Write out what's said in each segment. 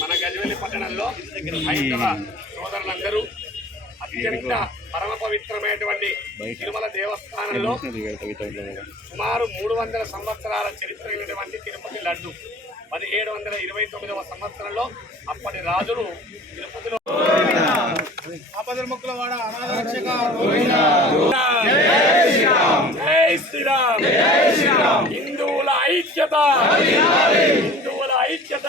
మన గజవెల్లి పట్టణంలో హైందవ సోదరులందరూ అత్యంత పరమ పవిత్రమైనటువంటి తిరుమల దేవస్థానంలో సుమారు 300 సంవత్సరాల చరిత్ర అయినటువంటి తిరుపతి లడ్డు 1729వ సంవత్సరంలో అప్పటి రాజులు తిరుపతిలో హిందువుల ఐక్యత హిందువుల ఐక్యత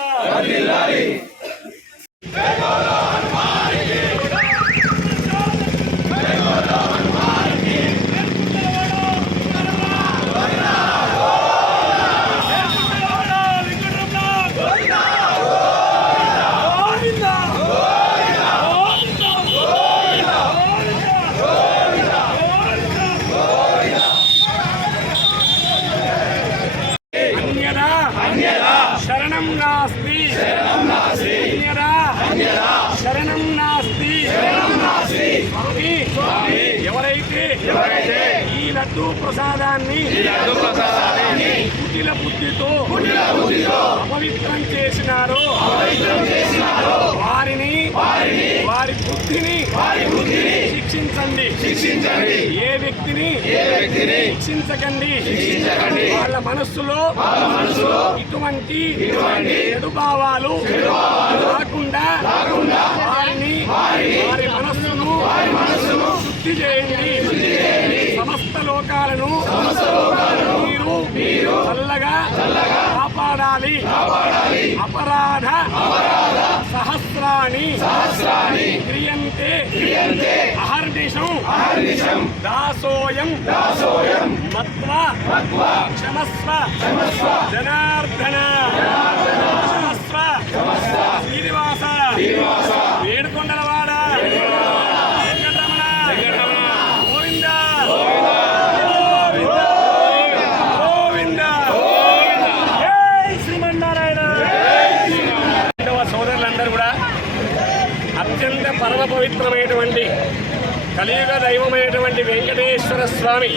శరణం నాస్తి శరణం నాస్తి ఎవరైతే ఈ లడ్డూ ప్రసాదాన్ని కుటిల బుద్ధితో అపవిత్రం చేసినారో వారిని వారి బుద్ధిని శిక్షించండి. ఏ వ్యక్తిని శిక్షించకండి. వాళ్ళ మనస్సులో ఇటువంటి చెడు భావాలు రాకుండా వారి మనస్సును శుద్ధి చేయండి. సమస్త లోకాలను మీరు చల్లగా కాపాడాలి. అపరాధ సహస్రాణి క్రియంతే అహర్నిశం దాసోయం మత్వా క్షమస్వ జనార్దన క్షమస్వ శ్రీనివాస ఏడుకొండలవాడ వెంకటరమణ గోవింద గోవింద జై శ్రీమన్నారాయణ. సోదరులందరూ కూడా అత్యంత పరమ పవిత్రమైనటువంటి కలియుగ దైవమైనటువంటి వెంకటేశ్వర స్వామి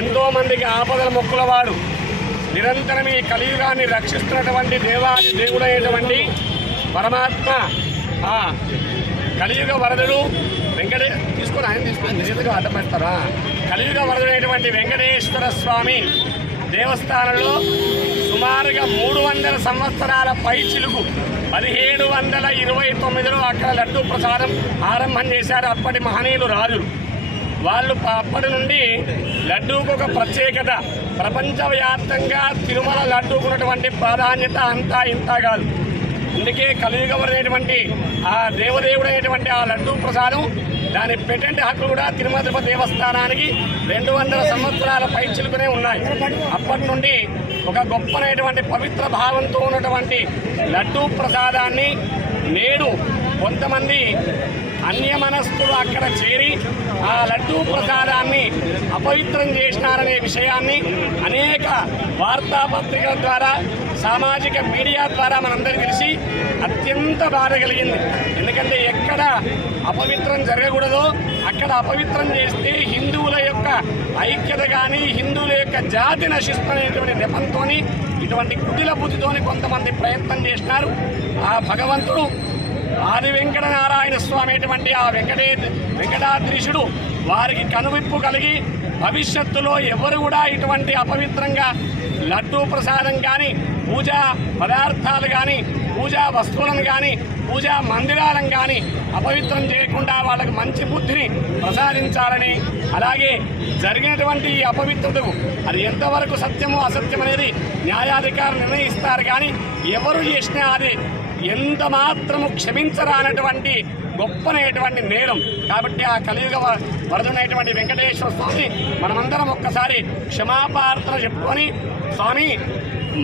ఎంతో మందికి ఆపదల మొక్కులవాడు, నిరంతరం ఈ కలియుగాన్ని రక్షిస్తున్నటువంటి దేవాది దేవుడైనటువంటి పరమాత్మ ఆ కలియుగ వరదుడు తీసుకొని ఆయన తీసుకొని నిజంగా అడ్డం పెడతారా. కలియుగ వరదుడైనటువంటి వెంకటేశ్వర స్వామి దేవస్థానంలో సుమారుగా 300 సంవత్సరాల పైచిలుకు 1729లో అక్కడ లడ్డూ ప్రసాదం ఆరంభం చేశారు అప్పటి మహనీయులు రాజులు. వాళ్ళు అప్పటి నుండి లడ్డూకు ఒక ప్రత్యేకత. ప్రపంచవ్యాప్తంగా తిరుమల లడ్డూకున్నటువంటి ప్రాధాన్యత అంతా ఇంత కాదు. అందుకే కలియుగమైనటువంటి ఆ దేవదేవుడైనటువంటి ఆ లడ్డూ ప్రసాదం దాని పేటెంట్ హక్కులు కూడా తిరుమల తిరుపతి దేవస్థానానికి 200 సంవత్సరాల పైచిలుకునే ఉన్నాయి. అప్పటి నుండి ఒక గొప్పనైనటువంటి పవిత్ర భావంతో ఉన్నటువంటి లడ్డూ ప్రసాదాన్ని నేడు కొంతమంది అన్యమనస్కులు అక్కడ చేరి ఆ లడ్డూ ప్రసాదాన్ని అపవిత్రం చేసినారనే విషయాన్ని అనేక వార్తాపత్రికల ద్వారా సామాజిక మీడియా ద్వారా మనందరికీ తెలిసి అత్యంత బాధ కలిగింది. ఎందుకంటే ఎక్కడ అపవిత్రం జరగకూడదో అక్కడ అపవిత్రం చేస్తే హిందువుల యొక్క ఐక్యత కానీ హిందువుల యొక్క జాతి నశిస్తున్నటువంటి నెపంతో ఇటువంటి కుటిల బుద్ధితోని కొంతమంది ప్రయత్నం చేసినారు. ఆ భగవంతుడు ఆది వెంకటనారాయణ స్వామి అటువంటి ఆ వెంకటాద్రీశుడు వారికి కనువిప్పు కలిగి భవిష్యత్తులో ఎవరు కూడా ఇటువంటి అపవిత్రంగా లడ్డూ ప్రసాదం కానీ పూజా పదార్థాలు కానీ పూజా వస్తువులను కానీ పూజా మందిరాలను కానీ అపవిత్రం చేయకుండా వాళ్ళకి మంచి బుద్ధిని ప్రసాదించాలని, అలాగే జరిగినటువంటి ఈ అపవిత్రతకు అది ఎంతవరకు సత్యమో అసత్యం అనేది న్యాయాధికారులు నిర్ణయిస్తారు. కానీ ఎవరు చేసినా అది ఎంత మాత్రము క్షమించరానటువంటి గొప్పనైనటువంటి నేరం. కాబట్టి ఆ కలియుగ వరదునైనటువంటి వెంకటేశ్వర స్వామి మనమందరం ఒక్కసారి క్షమాపార్థన చెప్పుకొని, స్వామి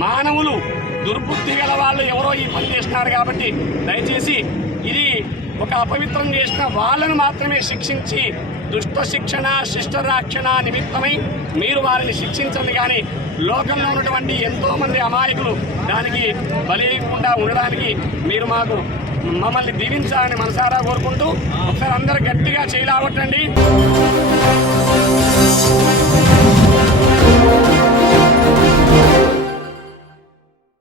మానవులు దుర్బుద్ధి గల వాళ్ళు ఎవరో ఈ పని చేస్తున్నారు కాబట్టి దయచేసి ఇది ఒక అపవిత్రం చేసిన వాళ్ళను మాత్రమే శిక్షించి దుష్ట శిక్షణ శిష్టరాక్షణ నిమిత్తమై మీరు వారిని శిక్షించండి. కానీ లోకంలో ఉన్నటువంటి ఎంతోమంది అమాయకులు దానికి బలియకుండా ఉండడానికి మీరు మమ్మల్ని దీవించాలని మనసారా కోరుకుంటూ ఒకసారి అందరూ గట్టిగా చేయలాగొట్టండి.